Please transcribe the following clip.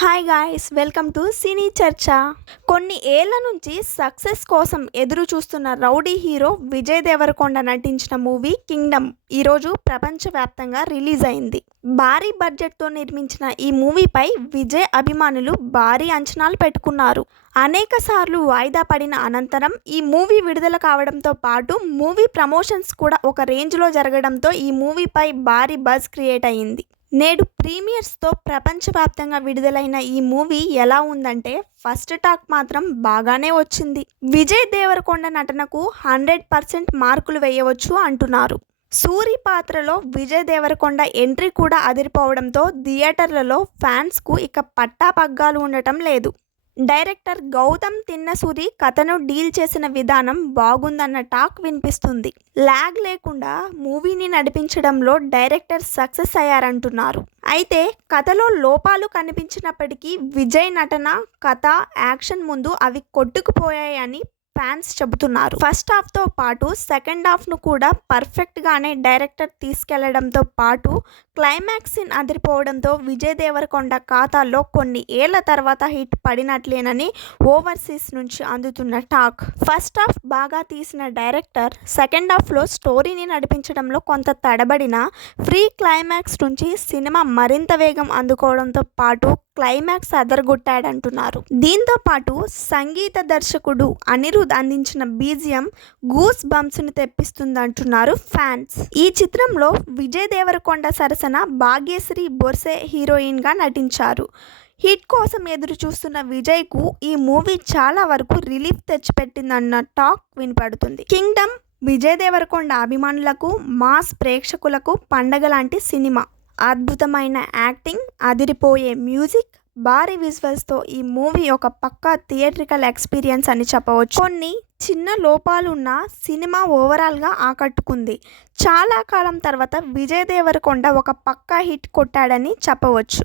Hi guys, welcome to సినీ చర్చ. కొన్ని ఏళ్ల నుంచి సక్సెస్ కోసం ఎదురు చూస్తున్న రౌడీ హీరో విజయ్ దేవరకొండ నటించిన మూవీ కింగ్డమ్ ఈరోజు ప్రపంచవ్యాప్తంగా రిలీజ్ అయింది. భారీ బడ్జెట్తో నిర్మించిన ఈ మూవీపై విజయ్ అభిమానులు భారీ అంచనాలు పెట్టుకున్నారు. అనేక సార్లు వాయిదా పడిన అనంతరం ఈ మూవీ విడుదల కావడంతో పాటు మూవీ ప్రమోషన్స్ కూడా ఒక రేంజ్లో జరగడంతో ఈ మూవీపై భారీ బజ్ క్రియేట్ అయింది. నేడు ప్రీమియర్స్తో ప్రపంచవ్యాప్తంగా విడుదలైన ఈ మూవీ ఎలా ఉందంటే ఫస్ట్ టాక్ మాత్రం బాగానే వచ్చింది. విజయ్ దేవరకొండ నటనకు 100% మార్కులు వేయవచ్చు అంటున్నారు. సూరి పాత్రలో విజయ్ దేవరకొండ ఎంట్రీ కూడా అదిరిపోవడంతో థియేటర్లలో ఫ్యాన్స్కు ఇక పట్టాపగ్గాలు ఉండటం లేదు. డైరెక్టర్ గౌతమ్ తిన్నసూరి కథను డీల్ చేసిన విధానం బాగుందన్న టాక్ వినిపిస్తుంది. ల్యాగ్ లేకుండా మూవీని నడిపించడంలో డైరెక్టర్ సక్సెస్ అయ్యారంటున్నారు. అయితే కథలో లోపాలు కనిపించినప్పటికీ విజయ్ నటన, కథ, యాక్షన్ ముందు అవి కొట్టుకుపోయాయని ఫ్యాన్స్ చెబుతున్నారు. ఫస్ట్ హాఫ్తో పాటు సెకండ్ హాఫ్ను కూడా పర్ఫెక్ట్గానే డైరెక్టర్ తీసుకెళ్లడంతో పాటు క్లైమాక్స్ సీన్ అదిరిపోవడంతో విజయ్ దేవరకొండ ఖాతాలో కొన్ని ఏళ్ల తర్వాత హిట్ పడినట్లేనని ఓవర్సీస్ నుంచి అందుతున్న టాక్. ఫస్ట్ హాఫ్ బాగా తీసిన డైరెక్టర్ సెకండ్ హాఫ్లో స్టోరీని నడిపించడంలో కొంత తడబడిన ప్రీ క్లైమాక్స్ నుంచి సినిమా మరింత వేగం అందుకోవడంతో పాటు క్లైమాక్స్ అదరగొట్టాడంటున్నారు. దీంతో పాటు సంగీత దర్శకుడు అనిరుద్ అందించిన బీజిఎం గూస్ బంప్స్ని తెప్పిస్తుందంటున్నారు ఫ్యాన్స్. ఈ చిత్రంలో విజయ్ దేవరకొండ సరసన భాగ్యశ్రీ బొర్సే హీరోయిన్గా నటించారు. హిట్ కోసం ఎదురు చూస్తున్న విజయ్కు ఈ మూవీ చాలా వరకు రిలీఫ్ తెచ్చిపెట్టిందన్న టాక్ వినపడుతుంది. కింగ్డమ్ విజయ్ దేవరకొండ అభిమానులకు, మాస్ ప్రేక్షకులకు పండగ లాంటి సినిమా. అద్భుతమైన యాక్టింగ్, అదిరిపోయే మ్యూజిక్, భారీ విజువల్స్తో ఈ మూవీ ఒక పక్కా థియేట్రికల్ ఎక్స్పీరియన్స్ అని చెప్పవచ్చు. కొన్ని చిన్న లోపాలున్న సినిమా ఓవరాల్గా ఆకట్టుకుంది. చాలా కాలం తర్వాత విజయ్ దేవరకొండ ఒక పక్కా హిట్ కొట్టాడని చెప్పవచ్చు.